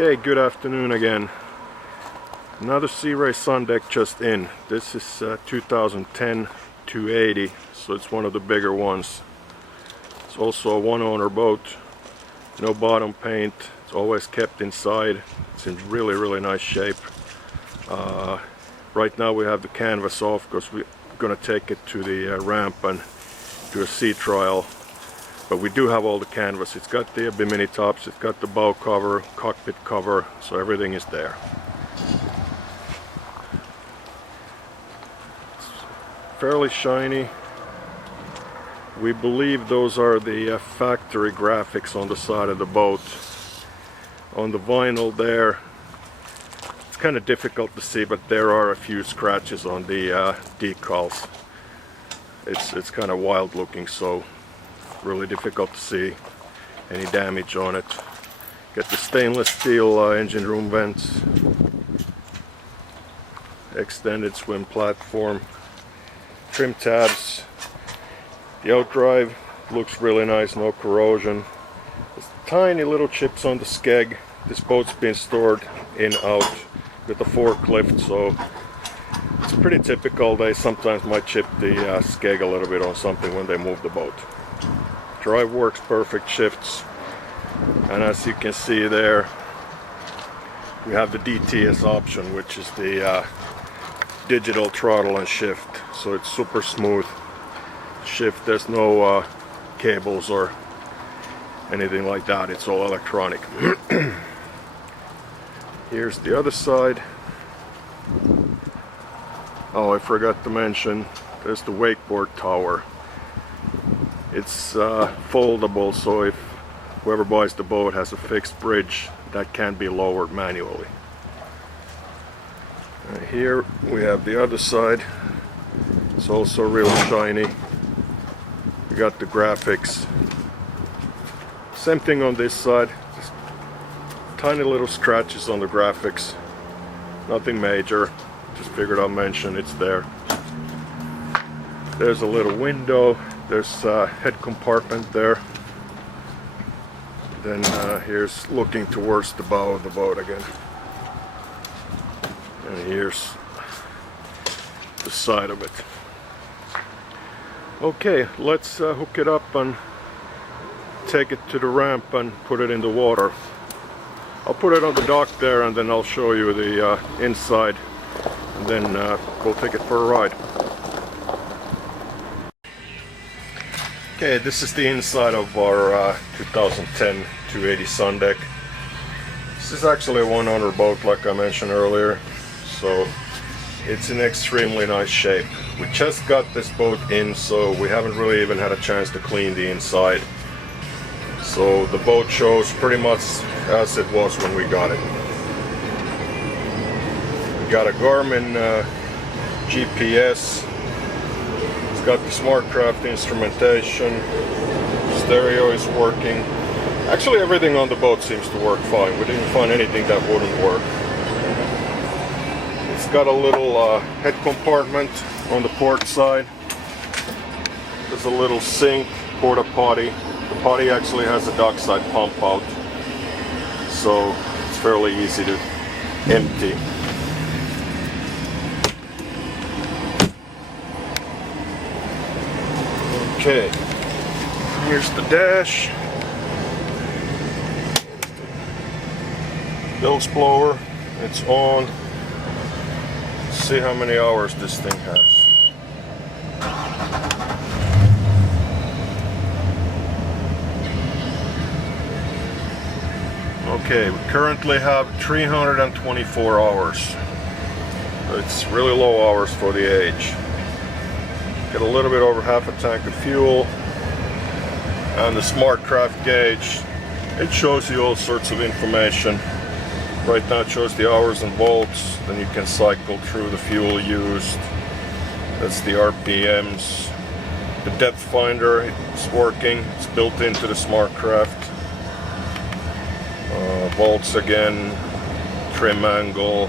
Okay, good afternoon again. Another Sea Ray Sundeck just in. This is 2010 280, so it's one of the bigger ones. It's also a one-owner boat, no bottom paint. It's always kept inside. It's in really nice shape. Right now we have the canvas off because we're gonna take it to the ramp and do a sea trial. But we do have all the canvas. It's got the bimini tops, it's got the bow cover, cockpit cover, so everything is there. It's fairly shiny. We believe those are the factory graphics on the side of the boat. On the vinyl there, it's kind of difficult to see, but there are a few scratches on the decals. It's kind of wild looking, so really difficult to see any damage on it. Got the stainless steel engine room vents, extended swim platform, trim tabs. The outdrive looks really nice, no corrosion. There's tiny little chips on the skeg. This boat's been stored in out with a forklift, so it's pretty typical. They sometimes might chip the skeg a little bit on something when they move the boat. Drive works perfect, shifts, and as you can see there, we have the DTS option, which is the digital throttle and shift, so it's super smooth shift. There's no cables or anything like that, it's all electronic. Here's the other side. Oh, I forgot to mention, there's the wakeboard tower. It's foldable, so if whoever buys the boat has a fixed bridge, that can be lowered manually. Here we have the other side. It's also real shiny. We got the graphics. Same thing on this side. Just tiny little scratches on the graphics. Nothing major. Just figured I'll mention it's there. There's a little window. There's a head compartment there. Then here's looking towards the bow of the boat again. And here's the side of it. Okay, let's hook it up and take it to the ramp and put it in the water. I'll put it on the dock there and then I'll show you the inside, and then we'll take it for a ride. Okay, this is the inside of our 2010 280 Sundeck. This is actually a one-owner boat, like I mentioned earlier, so it's in extremely nice shape. We just got this boat in, so we haven't really even had a chance to clean the inside. So the boat shows pretty much as it was when we got it. We got a Garmin GPS. It's got the SmartCraft instrumentation, stereo is working. Actually everything on the boat seems to work fine. We didn't find anything that wouldn't work. It's got a little head compartment on the port side. There's a little sink, porta potty. The potty actually has a dockside pump out, so it's fairly easy to empty. Okay, here's the dash, bilge blower, it's on. Let's see how many hours this thing has. Okay, we currently have 324 hours. It's really low hours for the age. Get a little bit over half a tank of fuel, and the SmartCraft gauge, it shows you all sorts of information. Right now it shows the hours and volts, then you can cycle through the fuel used. That's the RPMs. The depth finder, it's working, it's built into the SmartCraft. Volts again, trim angle,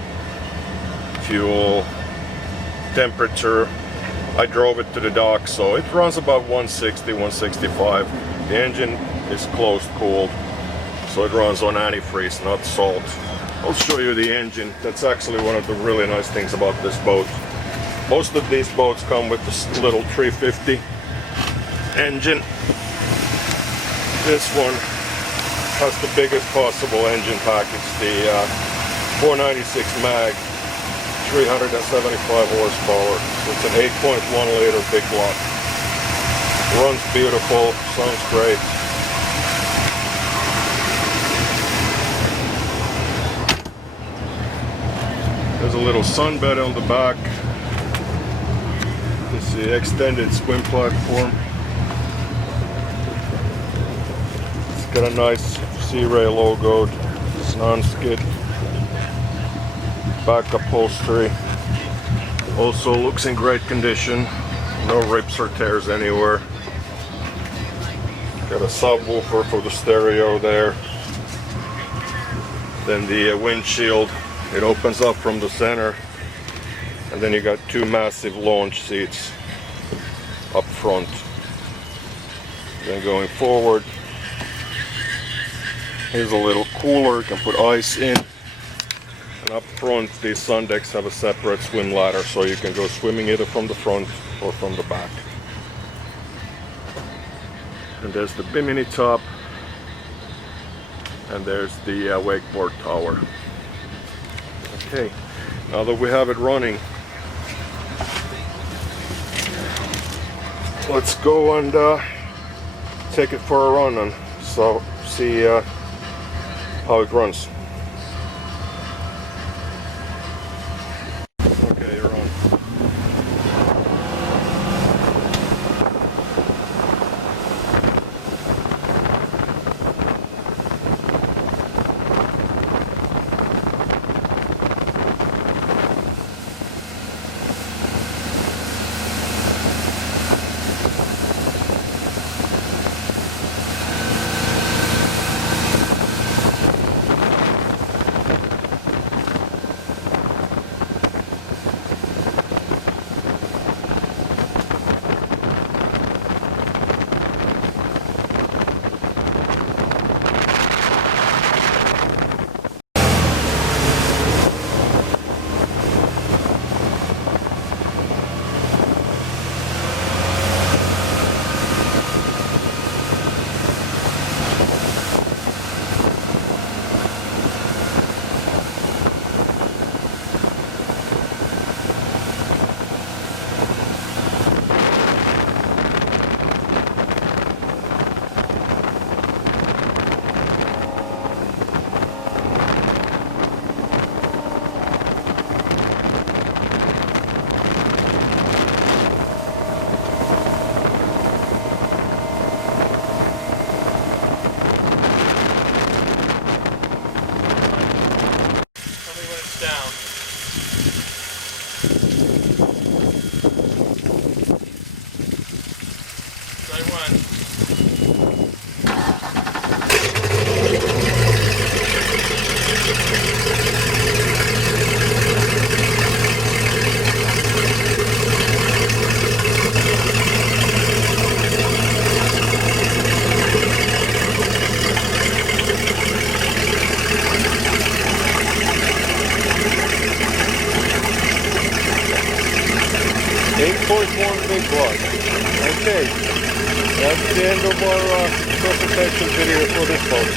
fuel, temperature. I drove it to the dock, so it runs about 160, 165. The engine is closed cooled, so it runs on antifreeze, not salt. I'll show you the engine. That's actually one of the really nice things about this boat. Most of these boats come with this little 350 engine. This one has the biggest possible engine package, the 496 mag, 375 horsepower. It's an 8.1 liter big block. Runs beautiful, sounds great. There's a little sunbed on the back. This is the extended swim platform. It's got a nice Sea Ray logo. It's non-skid. Back upholstery. Also looks in great condition. No rips or tears anywhere. Got a subwoofer for the stereo there. Then the windshield, it opens up from the center. And then you got two massive launch seats up front. Then going forward, here's a little cooler, you can put ice in. And up front, these Sundecks have a separate swim ladder, so you can go swimming either from the front or from the back. And there's the bimini top, and there's the wakeboard tower. Okay, now that we have it running, let's go and take it for a run and so see how it runs. Okay, you're on. Big block. Okay, that's the end of our presentation video for this boat.